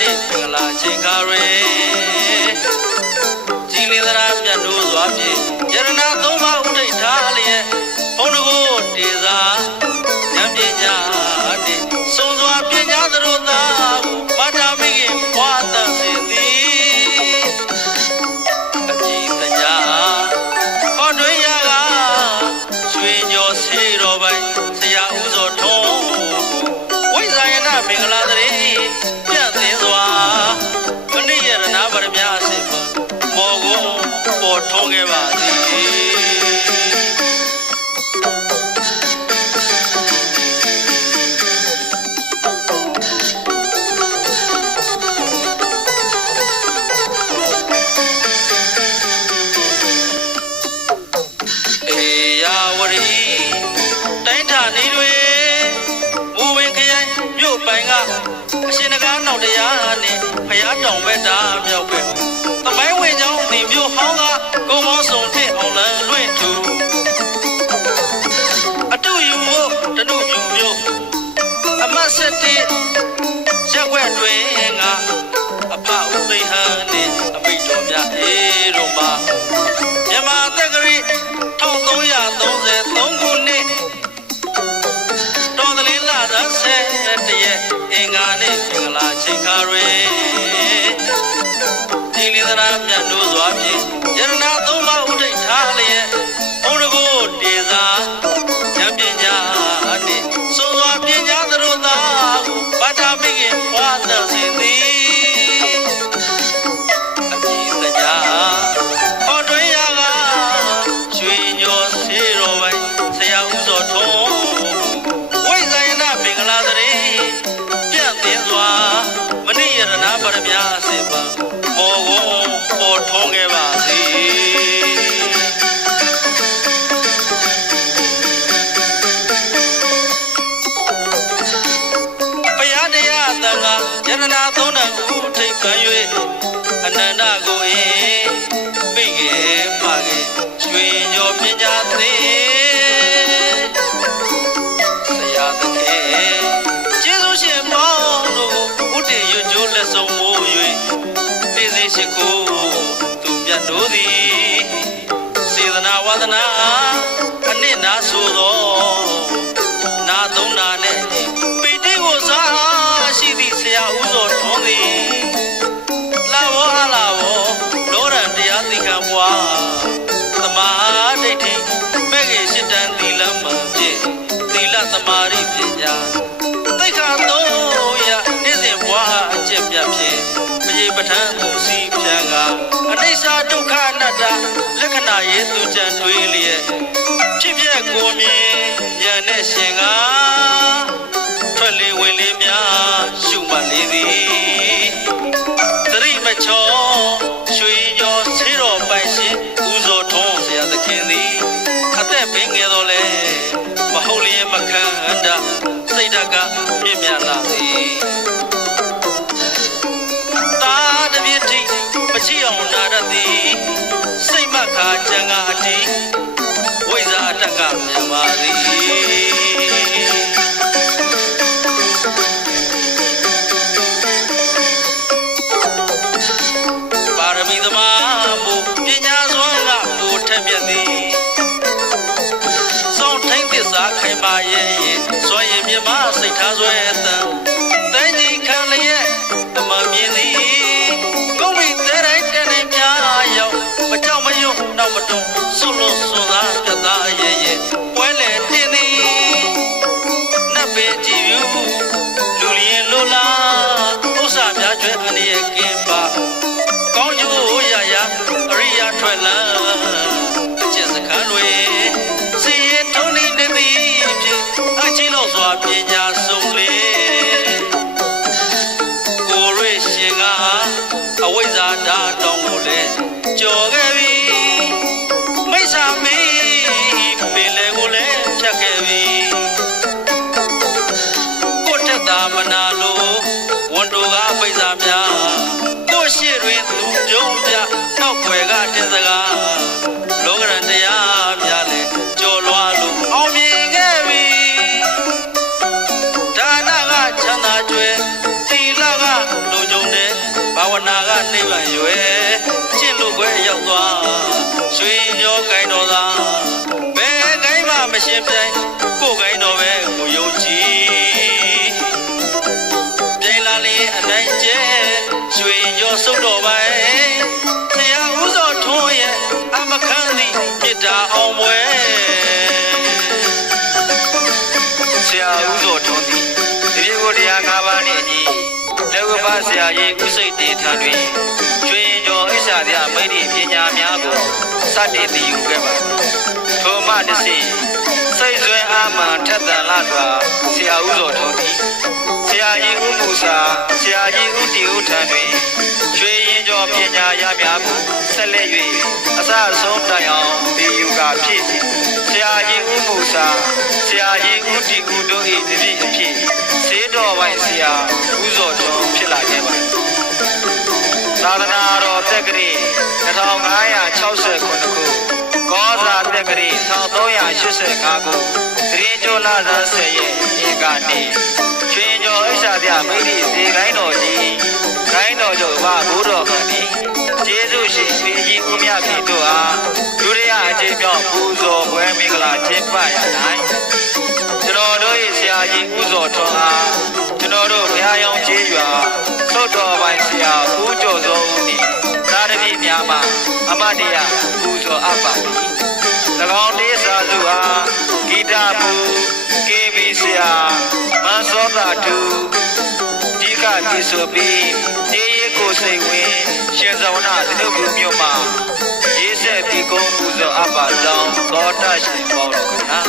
နေမင်္ဂလာချိန်ခါတွေကြည်လင်သရာမြတ်တို့စွာဖြင့်ယရဏသုံးပါးဥဒိဋ္ဌာလျက်ဘုံတကိုတေသာဉာဏ်ပညာနှင့်စုံစွာပညာသတို့သာဘာသာမိခင်ဘွားသစေသည်အကြည်တရားဟောတွင်ရာကရွှေညောစေတော်ပိုင်ဆရာဥဇော်ထုံးဝိဇာယနာမင်္ဂလာတည်းပြတ်သိစွာမဏိယရဏဗရမအစစ်မောကိုပေါ်ထုံးခဲ့ပါသည်အရှင်နဂါနောက်တရားနဲ့ဖျားတောင်ဘက်တာမြောက်ဘက်သမိုင်းဝင်ကြောင်းဒီမျိုးဟောင်းကကုံမောင်းစုံထစ်အောင်လန်လွင့်ထူအတူယူဖို့တနုယူမျိုးအမတ်ဆက်တဲ့ရက်ွက်တွင်ကအဖဥသိဟန်နဲ့အမိတ်တော်များအေးတို့ပါမြန်မာတက္ကရီ1333ခုနှစ်တော်တလင်းလာတဲ့10ရက်အင်္ဂါနှင့်မင်္ဂလာချိန်ခါတွေကြည်လင်သရာမြတ်တို့စွာဖြင့်ယရဏသုံးပါးဥဒိဋ္ဌာလျက်ဘုံတကိုတေသာဉာဏ်ပညာနှင့်စုံစွာပညာသတို့သာဘာသာမိခင်ဘွားသစေသည်အကြည်တရားဟောတွင်ရာကရွှေညောစေတော်ပိုင်ဆရာဥဇော်ထုံးဝိဇာယနာမင်္ဂလာတည်းမဏိယရဏဗရမအစစ်ပါမောကိုပေါ်ထုံးခဲ့ပါစေဘုရားတရားသံဃာယရဏသုံးတန်ခုထိတ်ခံ၍အနန္တကိုအင်းမိခင်ဖခင်ရွှေညောပညာသေးဆရာသခင်ကျေးဇူးရှင်မောင်တို့ဥတည်ရွကျိုးလက်ဆုံးမိုး၍နေစေရှိခိုးသူမြတ်တို့သည်စေတနာဝါဒနာအနစ်နာဆိုသောနာသုံးနာနဲ့ပိဋိကိုစားရှိသည့်ဆရာဥဇော်ထွန်းသည်လာဘောအလာဘောလောရန်တရားသိခံဘွားသမာဓိဋ္ဌိမဲ့ကေရှစ်တန်သီလမှဖြင့်သီလသမာဓိပညာသိက္ခာ3ရနေ့စဉ်ဘွားအကျင့်ပြတ်ဖြင့်မရေပဋ္ဌာန်းသူစီဖြံကအနိစ္စဒုက္ခအနတ္တလက္ခဏာရဲ့သူကြံတွေးလျက်ဖြစ်ပြက်ကိုမြင်ဉာဏ်နဲ့ရှင်ကထွက်လေဝင်လေများရှုမှတ်လေသည်သတိမချောရွှေညောဆေးတော်ပိုင်ရှင်ဥဇော်ထွန်းဆရာသခင်သည်အသက်ပင်ငယ်တော်လဲမဟုတ်လျက်မခံအန္တစိတ်ဓာတ်ကမြင့်မြတ်လာသည်သာတပြည့်တိမရှိအောင်နာရသည်စိတ်မခါကြံကအတီးဝိဇာတက်ကမြန်ပါသည်ပါရမီသမားမူပညာစွမ်းကမူထက်မြက်သည်စောင့်ထိန်သစ္စာခိုင်ပါရဲ့စွမ်းရည်မြမစိတ်ထားစွဲအတန်တိုင်းကြီးခံလျက်တမမြင်သည်ကိုမိတဲ့တိုင်းတနေပြရောက်မကြောက်မရွံ့နောက်မတုံဆွလို့ဆွသာပြတ်သားရဲ့ပွဲလေတင်သည်နတ်ပေကြည်ယူလူလျင်လိုလားဥစ္စာများကျွဲအနေရဲ့ကင်းပါကောင်းကျိုးရရအရိယာထွက်လန်းအကျင့်စကားတွေစီရင်ထုံးနေသည်ဖြင့်အချင်းလို့စွာပညာဆုံးလေကိုရွေရှင်ကအဝိဇ္ဇာဓာတ်တောင်းကိုလေကြော်ခဲ့ပြီမိစ္ဆာမီပင်လေကိုလေဖြတ်ခဲ့ပြီကိုထက်တာမနာလို့ဝန်တို့ကပိစ္ဆာများကိုရှိတွင်သူပြုံးပြနောက်ွယ်ကတင်စကားလောကရန်တရားများလေကြော်လွားလို့အောင်မြင်ခဲ့ပြီ ရာဦးစောထွန်းသည်ဒီပြေကိုတရား၅ပါးနှင့်အညီလက်ဝတ်ပါဆရာကြီးဦးစိတ်တေထံတွင်ကျွေးကျော်အိဆာပြမိတ်ပညာများကိုစတင်သိယူခဲ့ပါထိုမှတစ်စီစိတ်ဆွဲအာမန်ထက်သန်လာစွာဆရာဦးစောထွန်းသည်ဆရာကြီးဦးမူစာဆရာကြီးဦးတီဦးထံတွင်ကျွေးရင်ကျော်ပညာရများကိုဆက်လက်၍အစအဆုံးတိုင်အောင်သိယူကဖြစ်ဆရာကြီးဦးမူစာဆရာကြီးဦးတီဦးတို့၏တပည့်အဖြစ်စေတော်ပိုင်းဆရာဦးစောထွန်းဖြစ်လာခဲ့ပါသာသနာတော်တက္ကရီ2569ခုကောဇာတက္ကရီ1385ခုတရင်ကျော်လာဇာ10ရက်ဧကနေ့ကျွင်ကျော်အိဆာပြမိတ်တိဇေကိုင်းတော်ကြီးဂိုင်းတော်ကျော်ဘာဘိုးတော်ခံသည်ကျေးဇူးရှင်ရှင်ကြီးဦးမြတ်တို့အားဒုတိယအကြိမ်မြောက်ပူဇော်ပွဲမင်္ဂလာကျင်းပရ၌ကျွန်တော်တို့၏ဆရာကြီးဦးစောထွန်းအားကျွန်တော်တို့ဘုရားရောင်ကျေးရွာသုတ်တော်ပိုင်းဆရာဦးကျော်စောဦးနှင့်သာရဏိများမှအမတ်တရားပူဇော်အပ်ပါသည်၎င်းတေးစာစုအားဂီတပူကေဘီဆရာမန်စောတာတူဒီကပြေဆိုပြီးတေးရဲကိုစိတ်ဝင်ရှင်ဇဝနာသနုပြုမြို့မှာရေးဆက်ပြီးကုန်းပူဇော်အပ်ပါကြောင်းသောတရှင်ပေါင်းတော်ခင်ဗျာ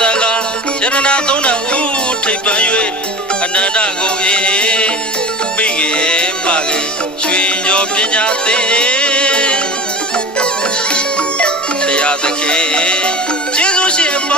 သံဃာယရနာသုံးတော်ဦးထိပ်ပန်၍အနန္တကိုအေးမိငယ်ပါကေရွှေကျော်ပညာသင်ဆရာသခင်ကျေးဇူးရှင်အပေါ